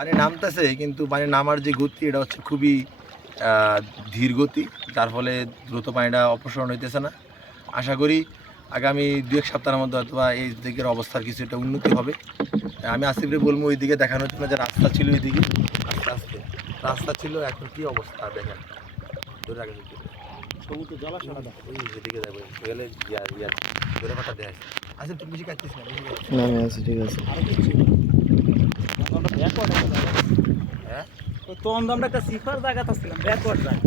পানি নামতেছে, কিন্তু পানি নামার যে গতি এটা হচ্ছে খুবই ধীর গতি, যার ফলে দ্রুত পানিটা অপসারণ হইতেছে না। আশা করি আগামী 2-1 সপ্তাহের মধ্যে অথবা এই দিকের অবস্থার কিছু একটা উন্নতি হবে। আমি আসিফরে বলবো ওই দিকে দেখানোর জন্য, যে রাস্তা ছিল ওই দিকে আস্তে আস্তে রাস্তা ছিল, এখন কি অবস্থা দেখেন। ধরে রাখা সমুদ্র জলাশয়টা ওই যেদিকে যাবে গেলে ধরে কথা দেখা যায়। আসিফ তুই বেশি কাটছিস না, বেশি কাটছিস না আমি আছি, ঠিক আছে। আরো কিছু আমরা ব্যাকওয়ার্ড একটা জায়গা হ্যাঁ তো আমরা একটা সিফার জায়গাতে ছিলাম ব্যাকওয়ার্ড জায়গা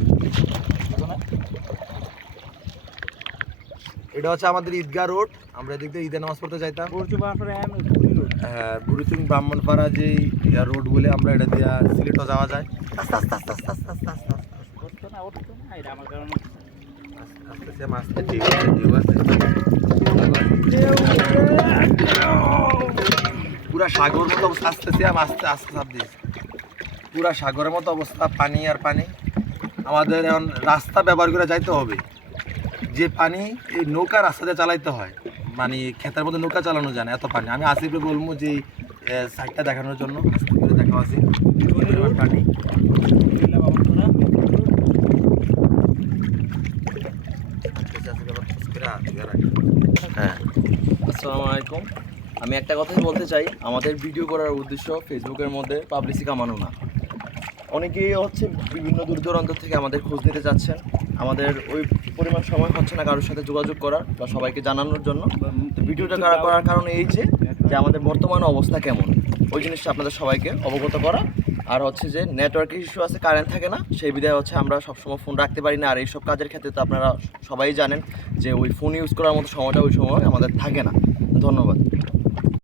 এটা হচ্ছে আমাদের ঈদগাহ রোড। আমরা এদিক দিয়ে ঈদের নামাজ পড়তে যাইতাম। বর্জু বাফরে ঘুরি রোড হ্যাঁ, বুড়িচুং ব্রাহ্মণপাড়া যে রোড বলে আমরা এটা দিয়া সিলেটও যাওয়া যায়। আস্তে আস্তে আস্তে আস্তে আস্তে আস্তে আস্তে আস্তে উঠতো না এটা আমার কারণে আস্তে আস্তে আস্তে ঢেউ আছে, ঢেউ আছে। পুরা সাগর মতো অবস্থা, আস্তে আস্তে আস্তে চাপ দিয়েছে। পুরা সাগরের মতো অবস্থা, পানি আর পানি। আমাদের এখন রাস্তা ব্যবহার করে যাইতে হবে। যে পানি এই নৌকা রাস্তা দিয়ে চালাইতে হয়, মানে ক্ষেতের মধ্যে নৌকা চালানো যায় না, এত পানি। আমি আসিফে বলবো যে সাইডটা দেখানোর জন্য, আস্তে করে দেখা আছে পানি। হ্যাঁ, আসসালামু আলাইকুম। আমি একটা কথাই বলতে চাই, আমাদের ভিডিও করার উদ্দেশ্য ফেসবুকের মধ্যে পাবলিসিটি কামানো না। অনেকেই হচ্ছে বিভিন্ন দূর দূরান্ত থেকে আমাদের খোঁজ নিতে যাচ্ছেন, আমাদের ওই পরিমাণ সময় হচ্ছে না কারোর সাথে যোগাযোগ করার বা সবাইকে জানানোর জন্য। তো ভিডিওটা করার কারণে এই যে আমাদের বর্তমান অবস্থা কেমন, ওই জিনিসটা আপনাদের সবাইকে অবগত করা। আর হচ্ছে যে নেটওয়ার্কের ইস্যু আছে, কারেন্ট থাকে না, সেই বিধায় হচ্ছে আমরা সবসময় ফোন রাখতে পারি না। আর এইসব কাজের ক্ষেত্রে তো আপনারা সবাই জানেন যে ওই ফোন ইউজ করার মতো সময়টা ওই সময় আমাদের থাকে না। ধন্যবাদ।